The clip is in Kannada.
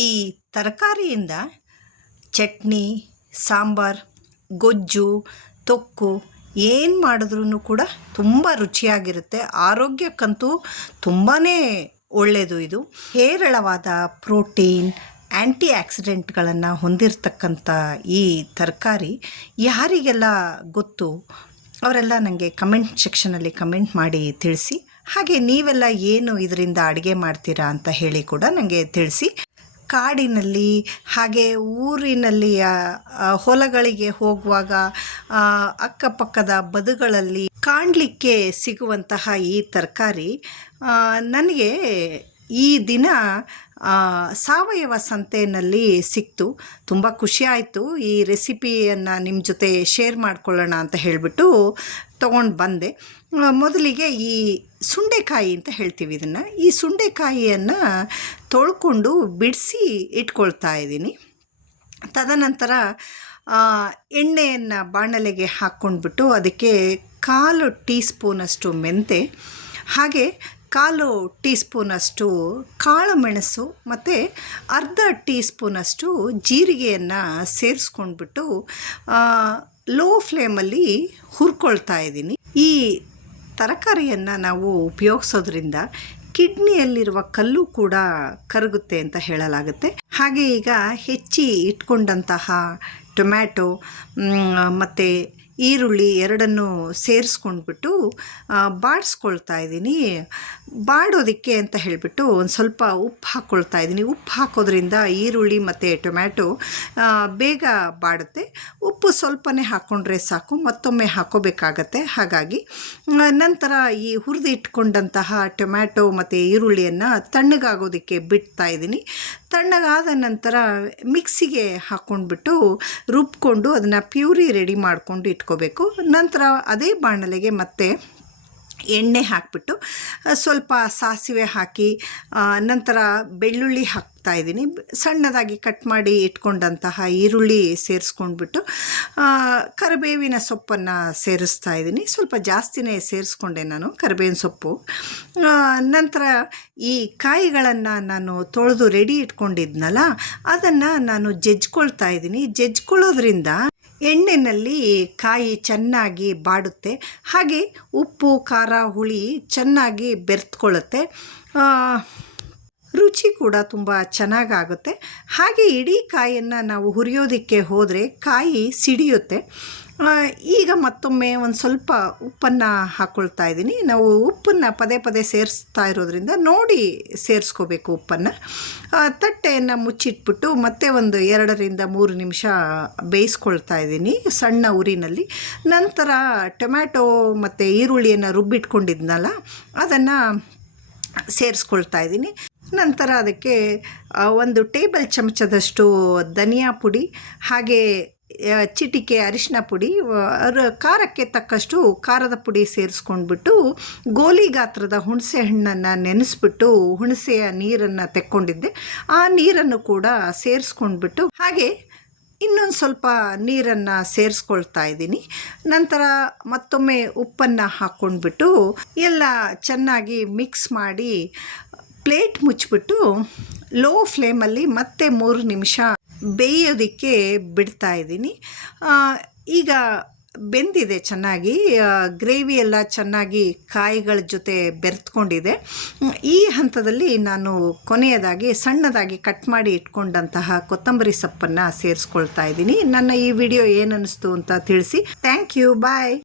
ಈ ತರಕಾರಿಯಿಂದ ಚಟ್ನಿ, ಸಾಂಬಾರ್, ಗೊಜ್ಜು, ತೊಕ್ಕು ಏನು ಮಾಡಿದ್ರೂ ಕೂಡ ತುಂಬ ರುಚಿಯಾಗಿರುತ್ತೆ. ಆರೋಗ್ಯಕ್ಕಂತೂ ತುಂಬಾ ಒಳ್ಳೆಯದು. ಇದು ಹೇರಳವಾದ ಪ್ರೋಟೀನ್, ಆ್ಯಂಟಿ ಆಕ್ಸಿಡೆಂಟ್ಗಳನ್ನು ಹೊಂದಿರತಕ್ಕಂಥ ಈ ತರಕಾರಿ ಯಾರಿಗೆಲ್ಲ ಗೊತ್ತು ಅವರೆಲ್ಲ ನನಗೆ ಕಮೆಂಟ್ ಸೆಕ್ಷನಲ್ಲಿ ಕಮೆಂಟ್ ಮಾಡಿ ತಿಳಿಸಿ. ಹಾಗೆ ನೀವೆಲ್ಲ ಏನು ಇದರಿಂದ ಅಡುಗೆ ಮಾಡ್ತೀರಾ ಅಂತ ಹೇಳಿ ಕೂಡ ನನಗೆ ತಿಳಿಸಿ. ಕಾಡಿನಲ್ಲಿ ಹಾಗೆ ಊರಿನಲ್ಲಿ ಹೊಲಗಳಿಗೆ ಹೋಗುವಾಗ ಅಕ್ಕಪಕ್ಕದ ಬದುಗಳಲ್ಲಿ ಕಾಣಲಿಕ್ಕೆ ಸಿಗುವಂತಹ ಈ ತರಕಾರಿ ನನಗೆ ಈ ದಿನ ಸಾವಯವ ಸಂತೆಯಲ್ಲಿ ಸಿಕ್ತು. ತುಂಬ ಖುಷಿ ಆಯಿತು. ಈ ರೆಸಿಪಿಯನ್ನು ನಿಮ್ಮ ಜೊತೆ ಶೇರ್ ಮಾಡ್ಕೊಳ್ಳೋಣ ಅಂತ ಹೇಳಿಬಿಟ್ಟು ತೊಗೊಂಡು ಬಂದೆ. ಮೊದಲಿಗೆ ಈ ಸುಂಡೆಕಾಯಿ ಅಂತ ಹೇಳ್ತೀವಿ ಇದನ್ನು. ಈ ಸುಂಡೆಕಾಯಿಯನ್ನು ತೊಳ್ಕೊಂಡು ಬಿಡಿಸಿ ಇಟ್ಕೊಳ್ತಾ ಇದ್ದೀನಿ. ತದನಂತರ ಎಣ್ಣೆಯನ್ನು ಬಾಣಲೆಗೆ ಹಾಕ್ಕೊಂಡ್ಬಿಟ್ಟು ಅದಕ್ಕೆ 1/4 ಟೀ ಸ್ಪೂನಷ್ಟು ಮೆಂತೆ, ಹಾಗೆ 1/4 ಟೀ ಸ್ಪೂನಷ್ಟು ಕಾಳು ಮೆಣಸು ಮತ್ತು ಅರ್ಧ ಟೀ ಸ್ಪೂನಷ್ಟು ಜೀರಿಗೆಯನ್ನು ಸೇರಿಸ್ಕೊಂಡ್ಬಿಟ್ಟು ಲೋ ಫ್ಲೇಮಲ್ಲಿ ಹುರ್ಕೊಳ್ತಾ ಇದ್ದೀನಿ. ಈ ತರಕಾರಿಯನ್ನು ನಾವು ಉಪಯೋಗಿಸೋದ್ರಿಂದ ಕಿಡ್ನಿಯಲ್ಲಿರುವ ಕಲ್ಲು ಕೂಡ ಕರಗುತ್ತೆ ಅಂತ ಹೇಳಲಾಗುತ್ತೆ. ಹಾಗೆ ಈಗ ಹೆಚ್ಚಿ ಇಟ್ಕೊಂಡಂತಹ ಟೊಮ್ಯಾಟೊ ಮತ್ತು ಈರುಳ್ಳಿ ಎರಡನ್ನೂ ಸೇರಿಸ್ಕೊಂಡ್ಬಿಟ್ಟು ಬಾಡಿಸ್ಕೊಳ್ತಾ ಇದ್ದೀನಿ. ಬಾಡೋದಕ್ಕೆ ಅಂತ ಹೇಳಿಬಿಟ್ಟು ಒಂದು ಸ್ವಲ್ಪ ಉಪ್ಪು ಹಾಕ್ಕೊಳ್ತಾ ಇದ್ದೀನಿ. ಉಪ್ಪು ಹಾಕೋದ್ರಿಂದ ಈರುಳ್ಳಿ ಮತ್ತು ಟೊಮ್ಯಾಟೊ ಬೇಗ ಬಾಡುತ್ತೆ. ಉಪ್ಪು ಸ್ವಲ್ಪನೇ ಹಾಕ್ಕೊಂಡ್ರೆ ಸಾಕು, ಮತ್ತೊಮ್ಮೆ ಹಾಕ್ಕೋಬೇಕಾಗತ್ತೆ. ಹಾಗಾಗಿ ನಂತರ ಈ ಹುರಿದು ಇಟ್ಕೊಂಡಂತಹ ಟೊಮ್ಯಾಟೊ ಮತ್ತು ಈರುಳ್ಳಿಯನ್ನು ತಣ್ಣಗಾಗೋದಕ್ಕೆ ಬಿಡ್ತಾ ಇದ್ದೀನಿ. ತಣ್ಣಗಾದ ನಂತರ ಮಿಕ್ಸಿಗೆ ಹಾಕ್ಕೊಂಡ್ಬಿಟ್ಟು ರುಬ್ಕೊಂಡು ಅದನ್ನು ಪ್ಯೂರಿ ರೆಡಿ ಮಾಡಿಕೊಂಡು ಇಟ್ಕೋಬೇಕು. ನಂತರ ಅದೇ ಬಾಣಲೆಗೆ ಮತ್ತೆ ಎಣ್ಣೆ ಹಾಕಿಬಿಟ್ಟು ಸ್ವಲ್ಪ ಸಾಸಿವೆ ಹಾಕಿ ನಂತರ ಬೆಳ್ಳುಳ್ಳಿ ಹಾಕ್ತಾ ಇದ್ದೀನಿ. ಸಣ್ಣದಾಗಿ ಕಟ್ ಮಾಡಿ ಇಟ್ಕೊಂಡಂತಹ ಈರುಳ್ಳಿ ಸೇರಿಸ್ಕೊಂಡ್ಬಿಟ್ಟು ಕರಿಬೇವಿನ ಸೊಪ್ಪನ್ನು ಸೇರಿಸ್ತಾ ಇದ್ದೀನಿ. ಸ್ವಲ್ಪ ಜಾಸ್ತಿನೇ ಸೇರಿಸ್ಕೊಂಡೆ ನಾನು ಕರಿಬೇವಿನ ಸೊಪ್ಪು. ನಂತರ ಈ ಕಾಯಿಗಳನ್ನು ನಾನು ತೊಳೆದು ರೆಡಿ ಇಟ್ಕೊಂಡಿದ್ನಲ್ಲ ಅದನ್ನು ನಾನು ಜಜ್ಕೊಳ್ತಾ ಇದ್ದೀನಿ. ಜಜ್ಕೊಳ್ಳೋದ್ರಿಂದ ಎಣ್ಣೆಯಲ್ಲಿ ಕಾಯಿ ಚೆನ್ನಾಗಿ ಬಾಡುತ್ತೆ. ಹಾಗೆ ಉಪ್ಪು, ಖಾರ, ಹುಳಿ ಚೆನ್ನಾಗಿ ಬೆರೆತ್ಕೊಳ್ಳುತ್ತೆ. ರುಚಿ ಕೂಡ ತುಂಬ ಚೆನ್ನಾಗಾಗುತ್ತೆ. ಹಾಗೆ ಇಡೀ ಕಾಯಿಯನ್ನು ನಾವು ಹುರಿಯೋದಕ್ಕೆ ಹೋದರೆ ಕಾಯಿ ಸಿಡಿಯುತ್ತೆ. ಈಗ ಮತ್ತೊಮ್ಮೆ ಒಂದು ಸ್ವಲ್ಪ ಉಪ್ಪನ್ನು ಹಾಕ್ಕೊಳ್ತಾ ಇದ್ದೀನಿ. ನಾವು ಉಪ್ಪನ್ನು ಪದೇ ಪದೇ ಸೇರಿಸ್ತಾ ಇರೋದ್ರಿಂದ ನೋಡಿ ಸೇರಿಸ್ಕೋಬೇಕು ಉಪ್ಪನ್ನು. ತಟ್ಟೆಯನ್ನು ಮುಚ್ಚಿಟ್ಬಿಟ್ಟು ಮತ್ತೆ ಒಂದು 2ರಿಂದ 3 ನಿಮಿಷ ಬೇಯಿಸ್ಕೊಳ್ತಾ ಇದ್ದೀನಿ ಸಣ್ಣ ಉರಿನಲ್ಲಿ. ನಂತರ ಟೊಮ್ಯಾಟೊ ಮತ್ತು ಈರುಳ್ಳಿಯನ್ನು ರುಬ್ಬಿಟ್ಕೊಂಡಿದ್ನಲ್ಲ ಅದನ್ನು ಸೇರಿಸ್ಕೊಳ್ತಾ ಇದ್ದೀನಿ. ನಂತರ ಅದಕ್ಕೆ 1 ಟೇಬಲ್ ಚಮಚದಷ್ಟು ಧನಿಯಾ ಪುಡಿ, ಹಾಗೆ ಚಿಟಿಕೆ ಅರಿಶಿನ ಪುಡಿ, ಖಾರಕ್ಕೆ ತಕ್ಕಷ್ಟು ಖಾರದ ಪುಡಿ ಸೇರಿಸ್ಕೊಂಡ್ಬಿಟ್ಟು ಗೋಲಿ ಗಾತ್ರದ ಹುಣಸೆ ಹಣ್ಣನ್ನು ನೆನೆಸ್ಬಿಟ್ಟು ಹುಣಸೆಯ ನೀರನ್ನು ತೆಕ್ಕೊಂಡಿದ್ದೆ. ಆ ನೀರನ್ನು ಕೂಡ ಸೇರಿಸ್ಕೊಂಡ್ಬಿಟ್ಟು ಹಾಗೆ ಇನ್ನೊಂದು ಸ್ವಲ್ಪ ನೀರನ್ನು ಸೇರಿಸ್ಕೊಳ್ತಾ ಇದ್ದೀನಿ. ನಂತರ ಮತ್ತೊಮ್ಮೆ ಉಪ್ಪನ್ನು ಹಾಕ್ಕೊಂಡ್ಬಿಟ್ಟು ಎಲ್ಲ ಚೆನ್ನಾಗಿ ಮಿಕ್ಸ್ ಮಾಡಿ ಪ್ಲೇಟ್ ಮುಚ್ಚಿಬಿಟ್ಟು ಲೋ ಫ್ಲೇಮಲ್ಲಿ ಮತ್ತೆ 3 ನಿಮಿಷ ಬೇಯೋದಕ್ಕೆ ಬಿಡ್ತಾ ಇದ್ದೀನಿ. ಈಗ ಬೆಂದಿದೆ ಚೆನ್ನಾಗಿ. ಗ್ರೇವಿ ಎಲ್ಲ ಚೆನ್ನಾಗಿ ಕಾಯಿಗಳ ಜೊತೆ ಬೆರೆತ್ಕೊಂಡಿದೆ. ಈ ಹಂತದಲ್ಲಿ ನಾನು ಕೊನೆಯದಾಗಿ ಸಣ್ಣದಾಗಿ ಕಟ್ ಮಾಡಿ ಇಟ್ಕೊಂಡಂತಹ ಕೊತ್ತಂಬರಿ ಸೊಪ್ಪನ್ನು ಸೇರಿಸ್ಕೊಳ್ತಾ ಇದ್ದೀನಿ. ನನ್ನ ಈ ವಿಡಿಯೋ ಏನು ಅನ್ನಿಸ್ತು ಅಂತ ತಿಳಿಸಿ. Thank you. ಬಾಯ್.